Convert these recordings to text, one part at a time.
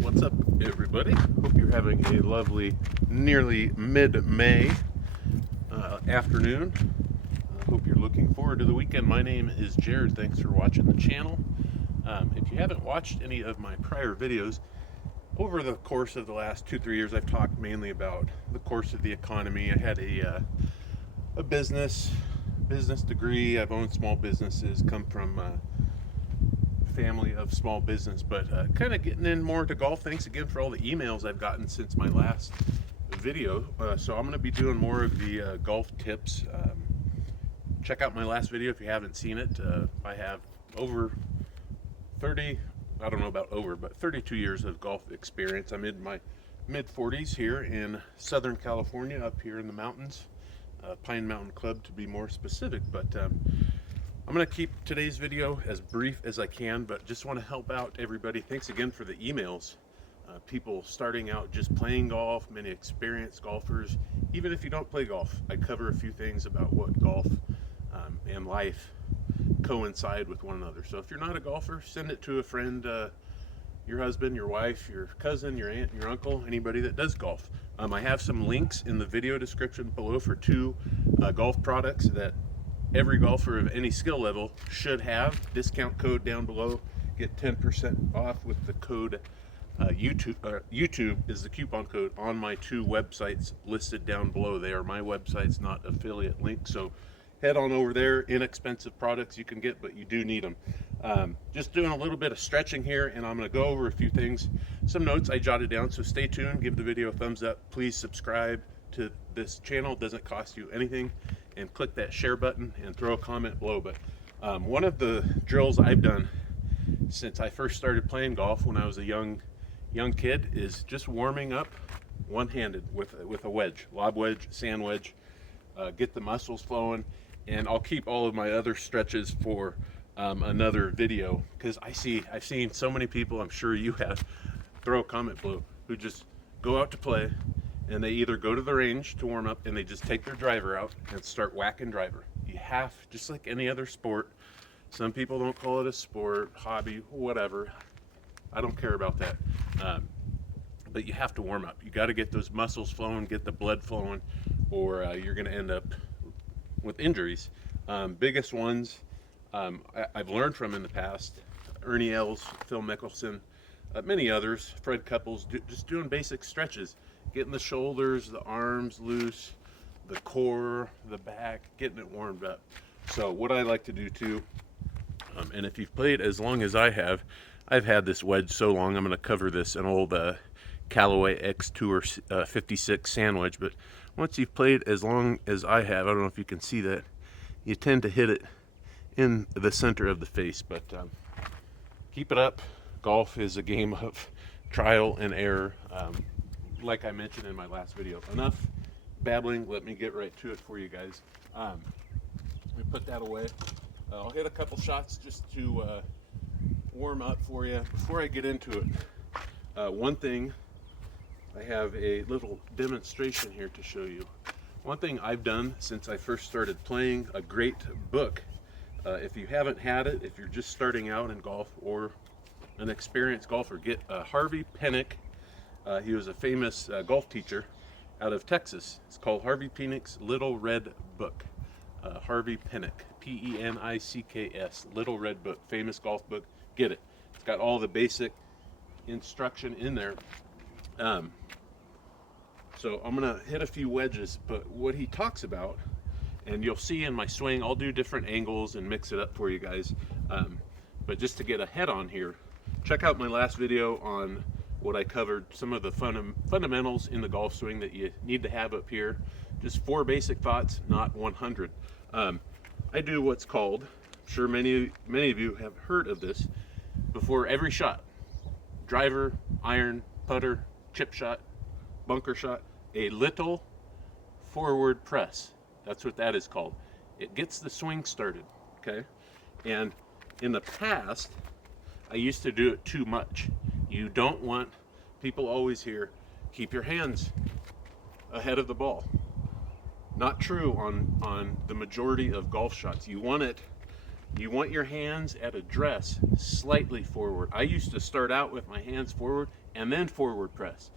What's up, everybody? Hope you're having a lovely, nearly mid-May afternoon. I hope you're looking forward to the weekend. My name is Jared. Thanks for watching the channel. If you haven't watched any of my prior videos, over the course of the last 2-3 years, I've talked mainly about the course of the economy. I had a business degree. I've owned small businesses, come from family of small business, but kind of getting in more to golf. Thanks again for all the emails I've gotten since my last video. So I'm going to be doing more of the golf tips. Check out my last video if you haven't seen it. I have over 30, I don't know about over, but 32 years of golf experience. I'm in my mid 40s here in Southern California, up here in the mountains, Pine Mountain Club to be more specific. But I'm going to keep today's video as brief as I can, but just want to help out everybody. Thanks again for the emails. People starting out just playing golf, many experienced golfers. Even if you don't play golf, I cover a few things about what golf and life coincide with one another. So if you're not a golfer, send it to a friend, your husband, your wife, your cousin, your aunt, your uncle, anybody that does golf. I have some links in the video description below for 2 golf products that every golfer of any skill level should have. Discount code down below. Get 10% off with the code YouTube. YouTube is the coupon code on my 2 websites listed down below. They are my websites, not affiliate links. So head on over there. Inexpensive products you can get, but you do need them. Just doing a little bit of stretching here, and I'm going to go over a few things, some notes I jotted down. So stay tuned. Give the video a thumbs up. Please subscribe to this channel. It doesn't cost you anything. And click that share button and throw a comment below. But one of the drills I've done since I first started playing golf when I was a young kid is just warming up one-handed with a wedge, lob wedge, sand wedge. Get the muscles flowing, and I'll keep all of my other stretches for another video, because I've seen so many people, I'm sure you have, throw a comment below, who just go out to play, and they either go to the range to warm up and they just take their driver out and start whacking driver. You have, just like any other sport, some people don't call it a sport, hobby, whatever. I don't care about that. But you have to warm up. You got to get those muscles flowing, get the blood flowing, or you're going to end up with injuries. Biggest ones I've learned from in the past: Ernie Els, Phil Mickelson, many others, Fred Couples, just doing basic stretches. Getting the shoulders, the arms loose, the core, the back, getting it warmed up. So what I like to do too, and if you've played as long as I have, I've had this wedge so long, I'm going to cover this, an old Callaway X Tour 56 sand wedge. But once you've played as long as I have, I don't know if you can see that, you tend to hit it in the center of the face. But keep it up. Golf is a game of trial and error. Like I mentioned in my last video. Enough babbling, let me get right to it for you guys. Let me put that away. I'll hit a couple shots just to warm up for you. Before I get into it, one thing, I have a little demonstration here to show you. One thing I've done since I first started playing, a great book. If you haven't had it, if you're just starting out in golf or an experienced golfer, get Harvey Penick. He was a famous golf teacher out of Texas. It's called Harvey Penick's Little Red Book. Harvey Penick, P-E-N-I-C-K-S, Little Red Book, famous golf book. Get it. It's got all the basic instruction in there. So I'm going to hit a few wedges, but what he talks about, and you'll see in my swing, I'll do different angles and mix it up for you guys. But just to get ahead on here, check out my last video on what I covered, some of the fundamentals in the golf swing that you need to have up here. Just 4 basic thoughts, not 100. I do what's called, I'm sure many of you have heard of this, before every shot: driver, iron, putter, chip shot, bunker shot, a little forward press. That's what that is called. It gets the swing started, okay? And in the past, I used to do it too much. You don't want, people always hear, keep your hands ahead of the ball. Not true on the majority of golf shots. You want it You want your hands at address slightly forward. I used to start out with my hands forward and then forward press,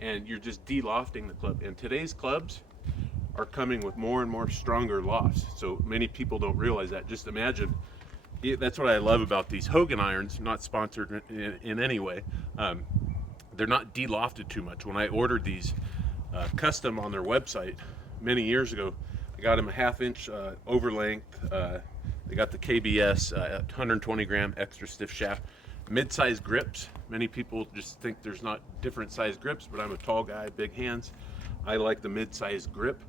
and you're just de-lofting the club. And today's clubs are coming with more and more stronger lofts, so many people don't realize that. Just imagine, that's what I love about these Hogan irons, not sponsored in any way. They're not de-lofted too much. When I ordered these custom on their website many years ago, I got them a 1/2 inch over length. They got the KBS 120 gram extra stiff shaft, mid-size grips. Many people just think there's not different size grips, but I'm a tall guy, big hands. I like the mid-size grip.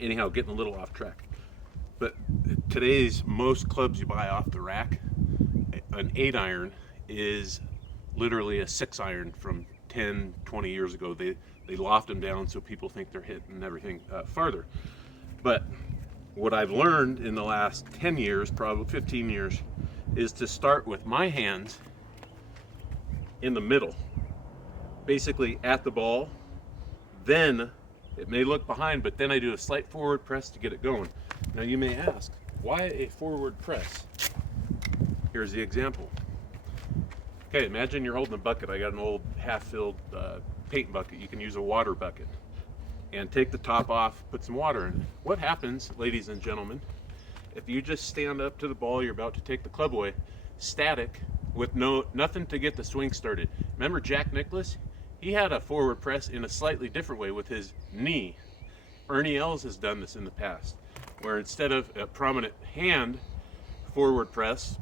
Anyhow, getting a little off track. But today's most clubs you buy off the rack, an 8 iron is literally a 6 iron from 10, 20 years ago. They loft them down so people think they're hitting everything farther. But what I've learned in the last 10 years, probably 15 years, is to start with my hands in the middle, basically at the ball. Then it may look behind, but then I do a slight forward press to get it going. Now you may ask, why a forward press? Here's the example. Okay, imagine you're holding a bucket. I got an old half-filled paint bucket. You can use a water bucket. And take the top off, put some water in it. What happens, ladies and gentlemen, if you just stand up to the ball, you're about to take the club away, static, with nothing to get the swing started. Remember Jack Nicklaus? He had a forward press in a slightly different way with his knee. Ernie Els has done this in the past, where instead of a prominent hand forward press,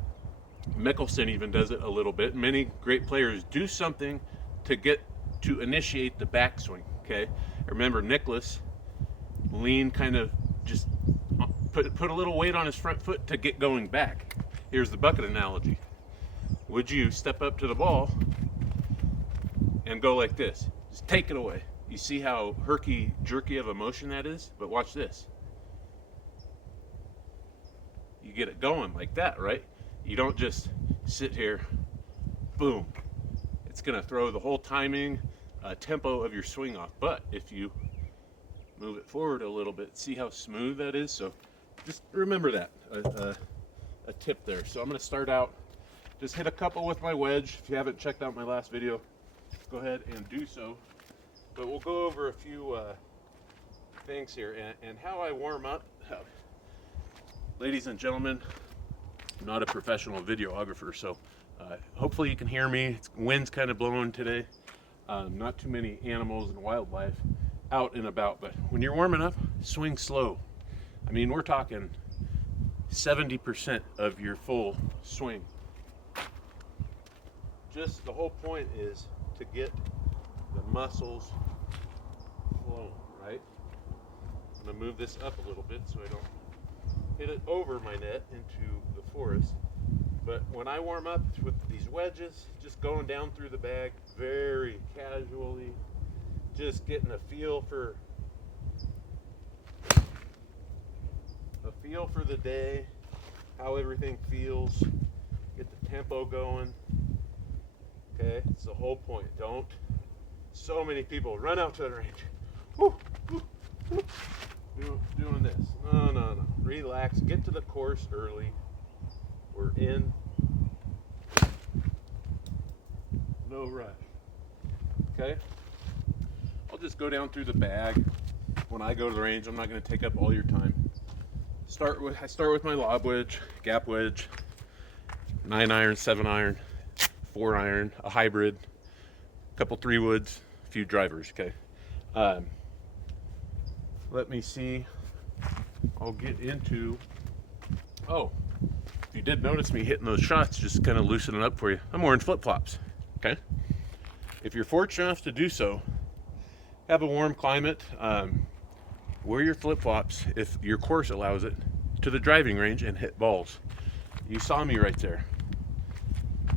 Mickelson even does it a little bit. Many great players do something to initiate the backswing. Okay, remember Nicklaus lean, kind of just put a little weight on his front foot to get going back. Here's the bucket analogy. Would you step up to the ball and go like this? Just take it away. You see how herky-jerky of a motion that is? But watch this. You get it going like that, right? You don't just sit here, boom. It's gonna throw the whole timing, tempo of your swing off. But if you move it forward a little bit, see how smooth that is? So just remember that, a tip there. So I'm gonna start out, just hit a couple with my wedge. If you haven't checked out my last video, go ahead and do so. But we'll go over a few things here and how I warm up. Ladies and gentlemen, I'm not a professional videographer, so hopefully you can hear me. Wind's kind of blowing today. Not too many animals and wildlife out and about, but when you're warming up, swing slow. I mean, we're talking 70% of your full swing. Just the whole point is to get the muscles flowing, right? I'm gonna move this up a little bit so I don't hit it over my net into the forest. But when I warm up with these wedges, just going down through the bag very casually, just getting a feel for the day, how everything feels, get the tempo going. Okay, it's the whole point. Don't. So many people run out to the range. Woo, woo, woo. Doing this. No. Relax. Get to the course early. We're in. No rush. Okay? I'll just go down through the bag. When I go to the range, I'm not going to take up all your time. I start with my lob wedge, gap wedge, 9 iron, 7 iron, 4 iron, a hybrid, a couple 3-woods, a few drivers. Okay. Let me see. I'll get into. Oh, if you did notice me hitting those shots, just kind of loosening up for you. I'm wearing flip-flops. Okay. If you're fortunate enough to do so, have a warm climate. Wear your flip-flops, if your course allows it, to the driving range and hit balls. You saw me right there.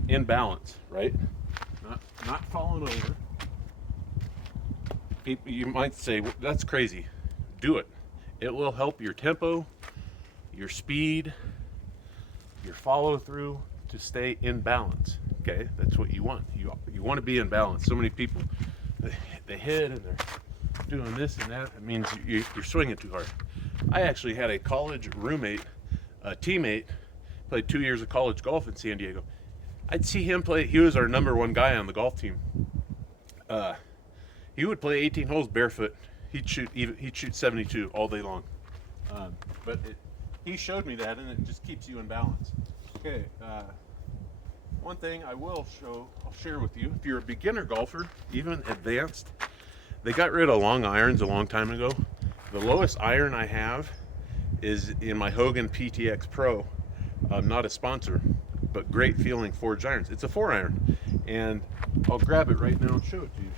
In balance, right? Not falling over. People, you might say, well, that's crazy. Do it. It will help your tempo, your speed, your follow through to stay in balance. Okay, that's what you want. You want to be in balance. So many people, they hit and they're doing this and that. It means you're swinging too hard. I actually had a college roommate a teammate, played 2 years of college golf in San Diego. I'd see him play. He was our number one guy on the golf team. He would play 18 holes barefoot. He'd shoot 72 all day long. But he showed me that, and it just keeps you in balance. Okay. One thing I'll share with you. If you're a beginner golfer, even advanced, they got rid of long irons a long time ago. The lowest iron I have is in my Hogan PTX Pro. Not a sponsor, but great feeling forged irons. It's a 4-iron, and I'll grab it right now and show it to you.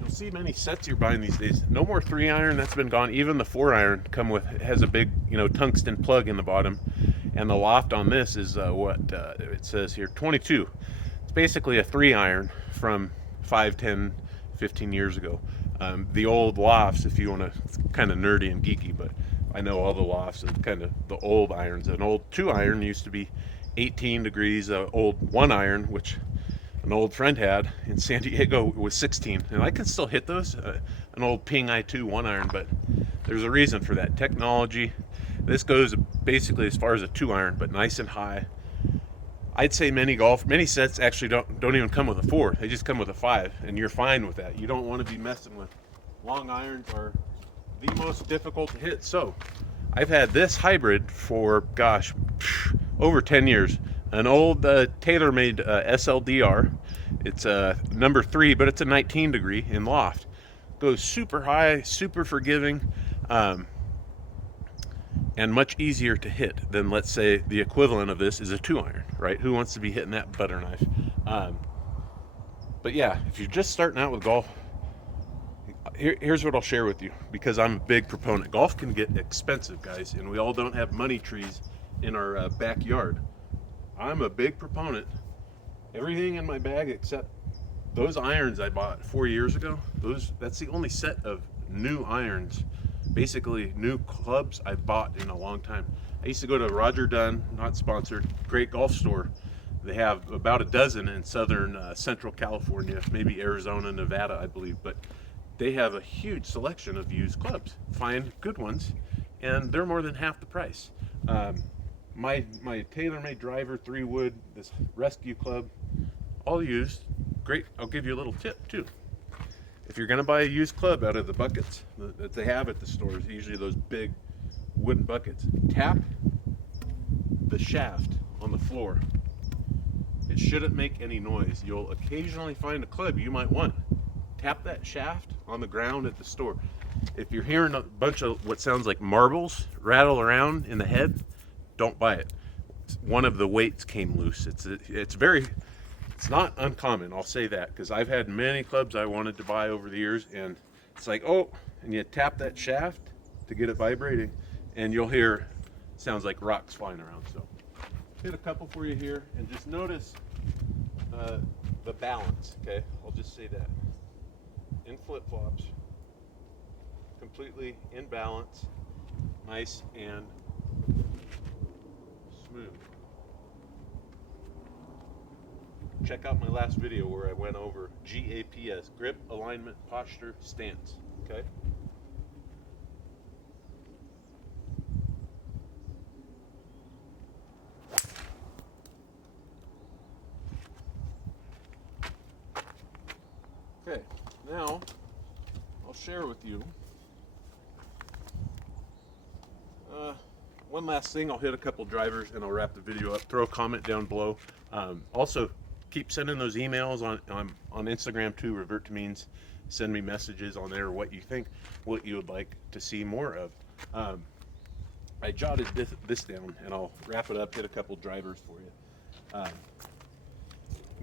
You'll see many sets you're buying these days. No more 3-iron, that's been gone. Even the 4-iron has a big, tungsten plug in the bottom, and the loft on this is it says here, 22. It's basically a 3-iron from 5, 10, 15 years ago. The old lofts, if you want to, kind of nerdy and geeky, but I know all the lofts are kind of the old irons. An old 2-iron used to be 18 degrees. An old 1-iron, which an old friend had in San Diego, was 16. And I can still hit those. An old Ping I2 1-iron, but there's a reason for that. Technology. This goes basically as far as a 2-iron, but nice and high. I'd say many sets actually don't even come with a 4. They just come with a 5, and you're fine with that. You don't want to be messing with long irons. Are the most difficult to hit. So I've had this hybrid for over 10 years. An old TaylorMade SLDR. It's a number 3, but it's a 19 degree in loft. Goes super high, super forgiving, and much easier to hit than, let's say, the equivalent of this is a 2-iron, right? Who wants to be hitting that butter knife? But yeah, if you're just starting out with golf, here's what I'll share with you, because I'm a big proponent. Golf can get expensive, guys, and we all don't have money trees in our backyard. I'm a big proponent. Everything in my bag except those irons I bought 4 years ago, that's the only set of new irons, basically new clubs I've bought in a long time. I used to go to Roger Dunn, not sponsored, great golf store. They have about a dozen in southern Central California, maybe Arizona, Nevada, I believe, but they have a huge selection of used clubs. Find good ones, and they're more than half the price. My TaylorMade driver, 3-wood, this Rescue Club, all used. Great. I'll give you a little tip too. If you're going to buy a used club out of the buckets that they have at the stores, usually those big wooden buckets, tap the shaft on the floor. It shouldn't make any noise. You'll occasionally find a club you might want. Tap that shaft on the ground at the store. If you're hearing a bunch of what sounds like marbles rattle around in the head, don't buy it. One of the weights came loose. It's not uncommon, I'll say that, because I've had many clubs I wanted to buy over the years, and it's like, oh, and you tap that shaft to get it vibrating, and you'll hear, sounds like rocks flying around. So hit a couple for you here, and just notice the balance, okay? I'll just say that. In flip-flops, completely in balance, nice and smooth. Check out my last video where I went over GAPS, grip, alignment, posture, stance, okay? Okay, now I'll share with you one last thing. I'll hit a couple drivers and I'll wrap the video up. Throw a comment down below. Also, keep sending those emails on Instagram too. Revert to Means. Send me messages on there what you think, what you would like to see more of. I jotted this down, and I'll wrap it up. Hit a couple drivers for you. I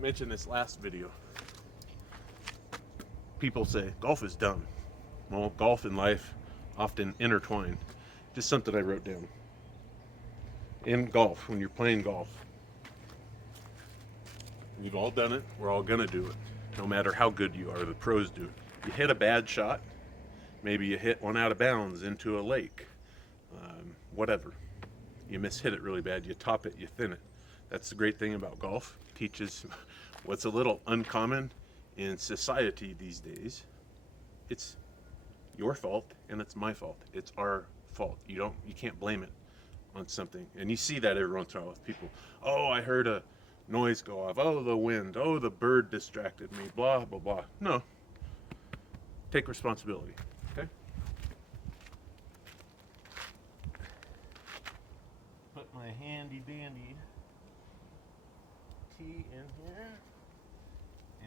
mentioned this last video. People say golf is dumb. Well, golf and life often intertwine. Just something I wrote down. In golf, when you're playing golf, we've all done it. We're all gonna do it, no matter how good you are. The pros do. You hit a bad shot. Maybe you hit one out of bounds into a lake. Whatever. You mishit it really bad. You top it. You thin it. That's the great thing about golf. It teaches what's a little uncommon in society these days. It's your fault and it's my fault. It's our fault. You can't blame it on something. And you see that every once in a while with people. Oh, I heard a noise go off. Oh, the wind. Oh, the bird distracted me. Blah, blah, blah. No. Take responsibility. Okay? Put my handy dandy tee in here.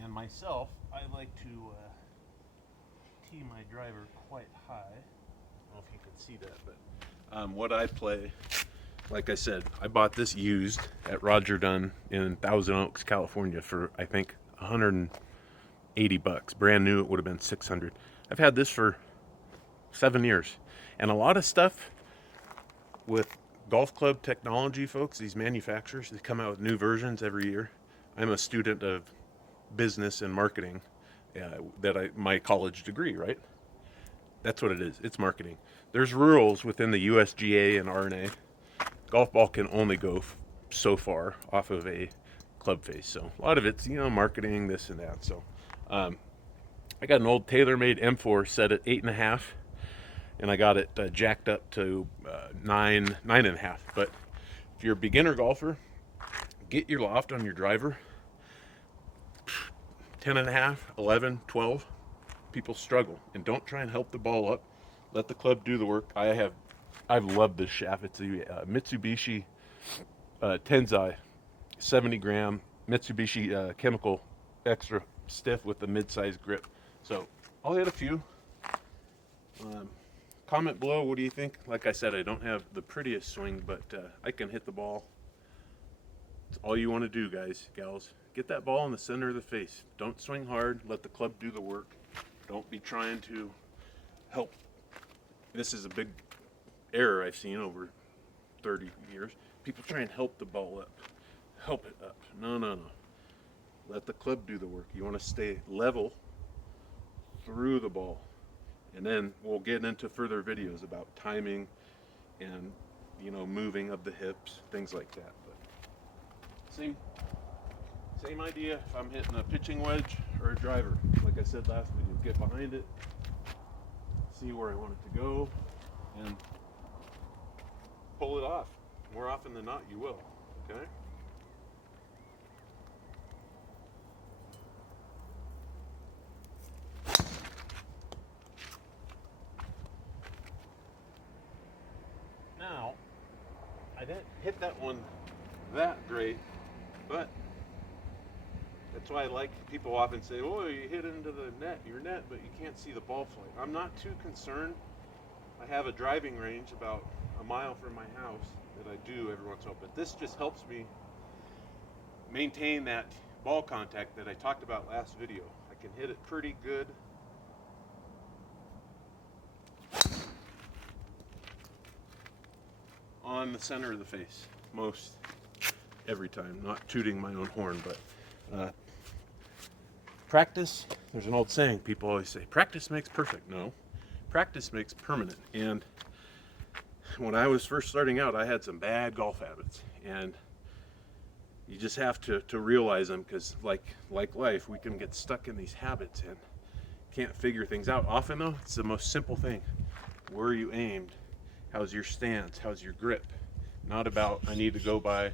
And myself, I like to tee my driver quite high. I don't know if you can see that, but what I play, like I said, I bought this used at Roger Dunn in Thousand Oaks, California for I think $180. Brand new, it would have been $600. I've had this for 7 years, and a lot of stuff with golf club technology, folks. These manufacturers, they come out with new versions every year. I'm a student of business and marketing, my college degree, right? That's what it is. It's marketing. There's rules within the USGA and R&A. Golf ball can only go so far off of a club face. So a lot of it's, marketing, this and that. So I got an old TaylorMade M4 set at 8.5, and I got it jacked up to 9.5. But if you're a beginner golfer, get your loft on your driver 10.5, 11, 12. People struggle, and don't try and help the ball up. Let the club do the work. I've loved this shaft. It's a Mitsubishi Tensai 70 gram Mitsubishi chemical extra stiff with the mid-size grip. So I'll hit a few. Comment below, what do you think? Like I said, I don't have the prettiest swing, but I can hit the ball. It's all you want to do, guys, gals. Get that ball in the center of the face. Don't swing hard. Let the club do the work. Don't be trying to help. This is a big error I've seen over 30 years. People try and help the ball up. Help it up. No. Let the club do the work. You want to stay level through the ball. And then we'll get into further videos about timing and, moving of the hips, things like that. But same idea if I'm hitting a pitching wedge or a driver. Like I said last video, get behind it, see where I want it to go, and pull it off. More often than not, you will. Okay? Now, I didn't hit that one that great, but that's why I like people often say, oh, you hit into your net, but you can't see the ball flight. I'm not too concerned. I have a driving range about a mile from my house that I do every once in a while, but this just helps me maintain that ball contact that I talked about last video. I can hit it pretty good. On the center of the face, most every time. Not tooting my own horn, but practice, there's an old saying people always say, practice makes perfect. No, practice makes permanent. And when I was first starting out, I had some bad golf habits, and you just have to realize them, because like life, we can get stuck in these habits and can't figure things out. Often though, it's the most simple thing. Where are you aimed? How's your stance? How's your grip? Not about, I need to go buy,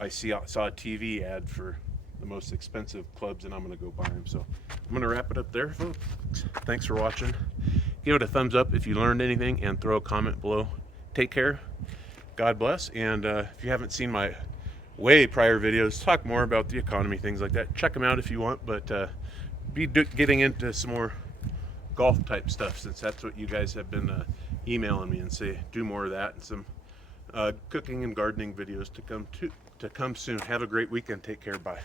I saw a TV ad for the most expensive clubs and I'm going to go buy them. So I'm going to wrap it up there, folks. Thanks for watching. Give it a thumbs up if you learned anything, and throw a comment below. Take care. God bless. And if you haven't seen my way prior videos, talk more about the economy, things like that. Check them out if you want, but be getting into some more golf type stuff, since that's what you guys have been emailing me and say do more of that, and some cooking and gardening videos to come soon. Have a great weekend. Take care. Bye.